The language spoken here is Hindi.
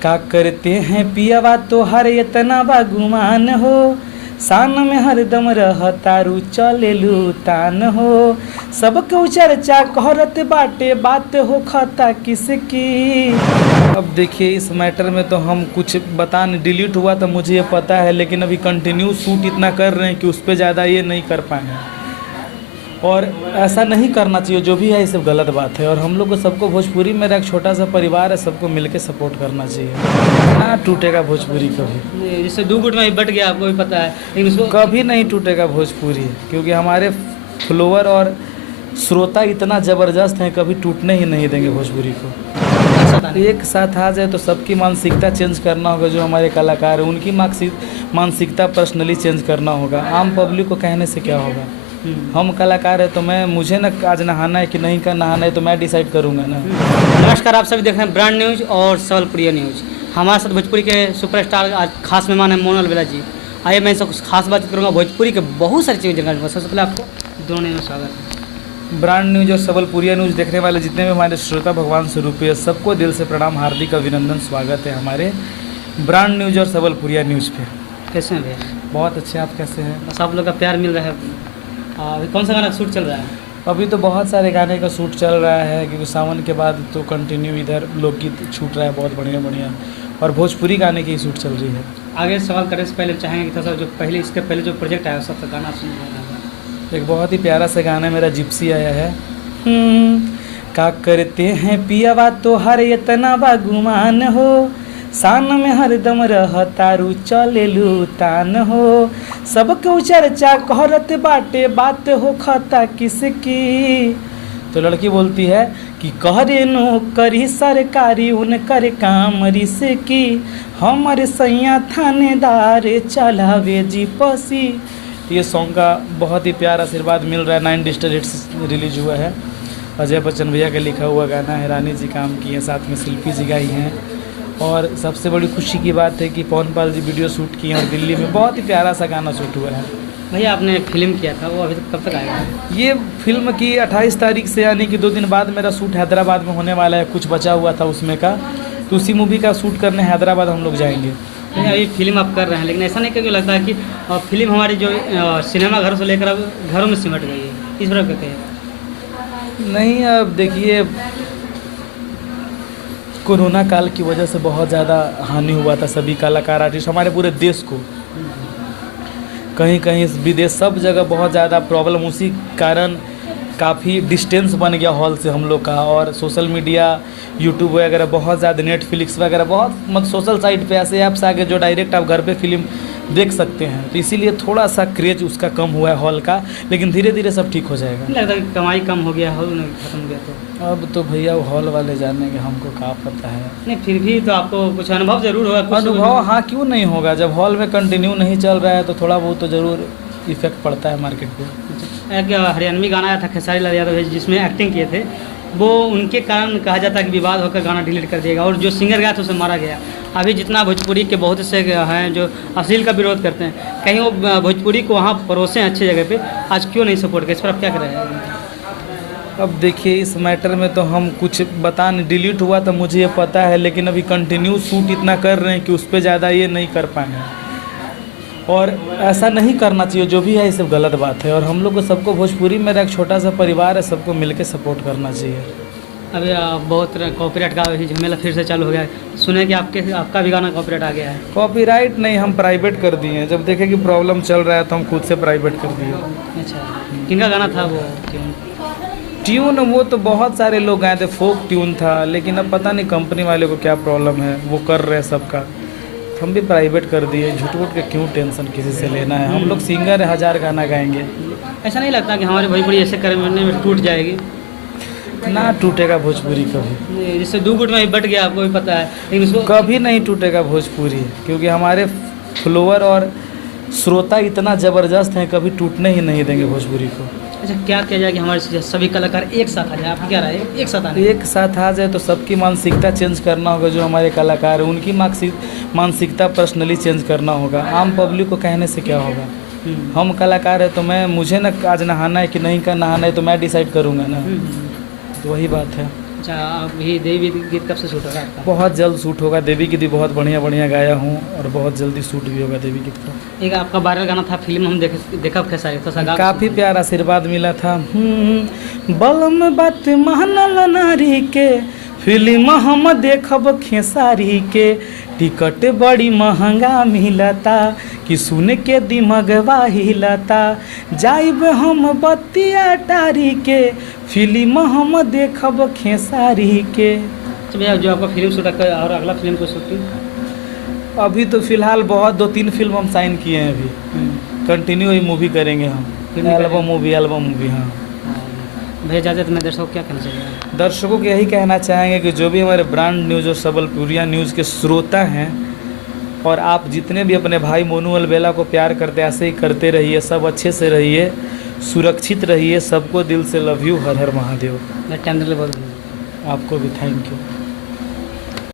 का करते हैं पियावा तो हर इतना बागुमान हो, शान में हरदम रहतारू चलेलू तान हो, सबके चर्चा कहरत बाटे बात हो खता किसकी। अब देखिए इस मैटर में तो हम कुछ बता नहीं, डिलीट हुआ तो मुझे ये पता है, लेकिन अभी कंटिन्यू शूट इतना कर रहे हैं कि उस पर ज़्यादा ये नहीं कर पाए हैं, और ऐसा नहीं करना चाहिए। जो भी है ये सब गलत बात है, और हम लोग को सबको भोजपुरी मेरा एक छोटा सा परिवार है, सबको मिलके सपोर्ट करना चाहिए। ना टूटेगा भोजपुरी कभी, जिससे दो गुट में बट गया आपको भी पता है, लेकिन उसको कभी नहीं टूटेगा भोजपुरी, क्योंकि हमारे फ्लोवर और श्रोता इतना ज़बरदस्त हैं, कभी टूटने ही नहीं देंगे भोजपुरी को। एक साथ आ जाए तो सबकी मानसिकता चेंज करना होगा। जो हमारे कलाकार हैं उनकी मानसिकता पर्सनली चेंज करना होगा। आम पब्लिक को कहने से क्या होगा। हम कलाकार है तो मुझे ना आज नहाना है कि नहीं का नहाना है तो मैं डिसाइड करूँगा ना। नमस्कार, आप सभी देख रहे हैं ब्रांड न्यूज़ और सबलप्रिय न्यूज़। हमारे साथ भोजपुरी के सुपरस्टार आज खास मेहमान हैं मोनू अलवेला जी। आइए मैं इनसे कुछ खास बात करूँगा भोजपुरी के बहुत सारी चीज़ें जानना। सबसे पहले आपको दोनों में स्वागत है। ब्रांड न्यूज़ और सबलपुरिया न्यूज़ देखने वाले जितने भी हमारे श्रोता भगवान स्वरूप है, सबको दिल से प्रणाम, हार्दिक अभिनंदन, स्वागत है हमारे ब्रांड न्यूज़ और सबलपुरिया न्यूज़ पे। कैसे हैं भैया? बहुत अच्छे, आप कैसे हैं? बस आप लोग का प्यार मिल रहा है। अभी कौन सा गाना शूट चल रहा है? अभी तो बहुत सारे गाने का शूट चल रहा है, क्योंकि सावन के बाद तो कंटिन्यू इधर लोकगीत छूट रहा है, बहुत बढ़िया बढ़िया, और भोजपुरी गाने की शूट चल रही है। आगे सवाल करने से पहले चाहेंगे कि थोड़ा सा जो पहले इसके पहले जो प्रोजेक्ट आया उसका गाना सुन रहा है। एक बहुत ही प्यारा सा गाना मेरा जिप्सी आया है। का करते हैं पियावा तो हर इतना बागुमान हो, शान में हरदम रहतारू चलेलू तान हो, सबके चर्चा कहरत बाटे बात हो खता किसकी। तो लड़की बोलती है कि कहरे नौकरी सरकारी उनकर काम रिसकी, हमर सैया थानेदार चलावे जीपसी। ये सॉन्ग का बहुत ही प्यार आशीर्वाद मिल रहा है। 9 डिजिटल हिट्स रिलीज हुआ है। अजय बच्चन भैया का लिखा हुआ गाना है, रानी जी काम की है, साथ में शिल्पी जी गाई हैं, और सबसे बड़ी खुशी की बात है कि पवन पाल जी वीडियो शूट किए हैं, और दिल्ली में बहुत ही प्यारा सा गाना शूट हुआ है। भैया आपने फिल्म किया था, वो अभी तक कब तक आएगा? ये फिल्म की 28 तारीख से, यानी कि 2 दिन बाद मेरा शूट हैदराबाद में होने वाला है। कुछ बचा हुआ था उसमें का, तो उसी मूवी का शूट करने हैदराबाद हम लोग जाएंगे। अभी फिल्म आप कर रहे हैं, लेकिन ऐसा नहीं क्यों लगता है कि फिल्म हमारी जो सिनेमा घरों से लेकर अब घरों में सिमट गई है, इस तरह कहते हैं? नहीं, अब देखिए कोरोना काल की वजह से बहुत ज़्यादा हानि हुआ था सभी कलाकार आर्टिस्ट, हमारे पूरे देश को। कहीं कहीं विदेश सब जगह बहुत ज़्यादा प्रॉब्लम, उसी कारण काफ़ी डिस्टेंस बन गया हॉल से हम लोग का, और सोशल मीडिया यूट्यूब वगैरह बहुत ज़्यादा, नेटफ्लिक्स वगैरह बहुत मतलब सोशल साइट पे ऐसे ऐप्स आ गए जो डायरेक्ट आप घर पे फिल्म देख सकते हैं। तो इसीलिए थोड़ा सा क्रेज उसका कम हुआ है हॉल का, लेकिन धीरे धीरे सब ठीक हो जाएगा। नहीं लगता कि कमाई कम हो गया, हॉल खत्म हो गया तो? अब तो भैया हॉल वाले जानेंगे, हमको क्या पता है। नहीं फिर भी तो आपको कुछ अनुभव ज़रूर होगा। अनुभव हाँ, क्यों नहीं होगा। जब हॉल में कंटिन्यू नहीं चल रहा है तो थोड़ा बहुत तो ज़रूर इफेक्ट पड़ता है मार्केट पे। एक हरियाणवी गाना आया था खेसारी लाल यादव जिसमें एक्टिंग किए थे, वो उनके कारण कहा जाता है कि विवाद होकर गाना डिलीट कर दिएगा, और जो सिंगर गाया था उसे मारा गया। अभी जितना भोजपुरी के बहुत से हैं जो अश्लील का विरोध करते हैं, कहीं वो भोजपुरी को वहाँ परोसे हैं अच्छी जगह पे, आज क्यों नहीं सपोर्ट कर, इस पर आप क्या कर रहे हैं? अब देखिए इस मैटर में तो हम कुछ बता नहीं, डिलीट हुआ तो मुझे ये पता है, लेकिन अभी कंटिन्यू शूट इतना कर रहे हैं कि उस पर ज़्यादा ये नहीं कर पाए हैं, और ऐसा नहीं करना चाहिए। जो भी है ये सब गलत बात है, और हम लोग को सबको भोजपुरी मेरा एक छोटा सा परिवार है, सबको मिलके सपोर्ट करना चाहिए। अभी बहुत कॉपीराइट का झमेला फिर से चालू हो गया है, सुने कि आपका भी गाना कॉपीराइट आ गया है। कॉपीराइट नहीं, हम प्राइवेट कर दिए हैं। जब देखे कि प्रॉब्लम चल रहा है तो हम खुद से प्राइवेट कर दिए। अच्छा, किनका गाना था वो ट्यून? वो तो बहुत सारे लोग गाए थे, फोक ट्यून था, लेकिन अब पता नहीं कंपनी वाले को क्या प्रॉब्लम है, वो कर रहे हैं सबका। हम भी प्राइवेट कर दिए। झूठ मूठ के क्यों टेंशन किसी से लेना है। हम लोग सिंगर है, 1000 गाना गाएंगे। ऐसा नहीं लगता कि हमारे भोजपुरी ऐसे करने में टूट जाएगी? ना टूटेगा भोजपुरी कभी, जिससे दो गुट में बट गया आपको भी पता है, लेकिन उसको कभी नहीं टूटेगा भोजपुरी, क्योंकि हमारे फ्लोवर और श्रोता इतना ज़बरदस्त हैं, कभी टूटने ही नहीं देंगे भोजपुरी को। अच्छा, क्या किया जाए कि हमारे सभी कलाकार एक साथ आ जाए? आपकी क्या राय है? एक साथ आ जाए तो सबकी मानसिकता चेंज करना होगा। जो हमारे कलाकार हैं उनकी मानसिकता पर्सनली चेंज करना होगा। आम पब्लिक को कहने से क्या होगा। हम कलाकार है तो मुझे ना आज नहाना है कि नहीं का नहाना है तो मैं डिसाइड करूँगा ना, तो वही बात है। अच्छा, अभी देवी गीत कब से शूट होगा आपका? बहुत जल्द शूट होगा। देवी गीत भी बहुत बढ़िया बढ़िया गाया हूँ और बहुत जल्दी शूट भी होगा देवी गीत का। एक आपका वायरल गाना था फिल्म हम देखा खेसारी, तो सा काफ़ी प्यार आशीर्वाद मिला था। बलम बात मानल नारी के, फिल्म हम देखब खेसारी के, टिकट बड़ी महंगा मिलता कि सुन के दिमगवा हिलता, जाइब हम बतिया टारी के, फिल्म हम देखब खेसारी के। अच्छा भैया, जो आपका फिल्म शूट है और अगला फिल्म को शूटिंग? अभी तो फिलहाल बहुत 2-3 फिल्म हम साइन किए हैं। अभी कंटिन्यू ही मूवी करेंगे हम, एल्बम मूवी। हाँ भैया इजाज़त में दर्शकों क्या कहना चाहिए? दर्शकों को यही कहना चाहेंगे कि जो भी हमारे ब्रांड न्यूज़ और सबलपुरिया न्यूज़ के श्रोता हैं, और आप जितने भी अपने भाई मोनू अलबेला को प्यार करते हैं, ऐसे ही करते रहिए, सब अच्छे से रहिए, सुरक्षित रहिए। सबको दिल से love you. Her her Mahadev. Time बोल आपको भी थैंक यू।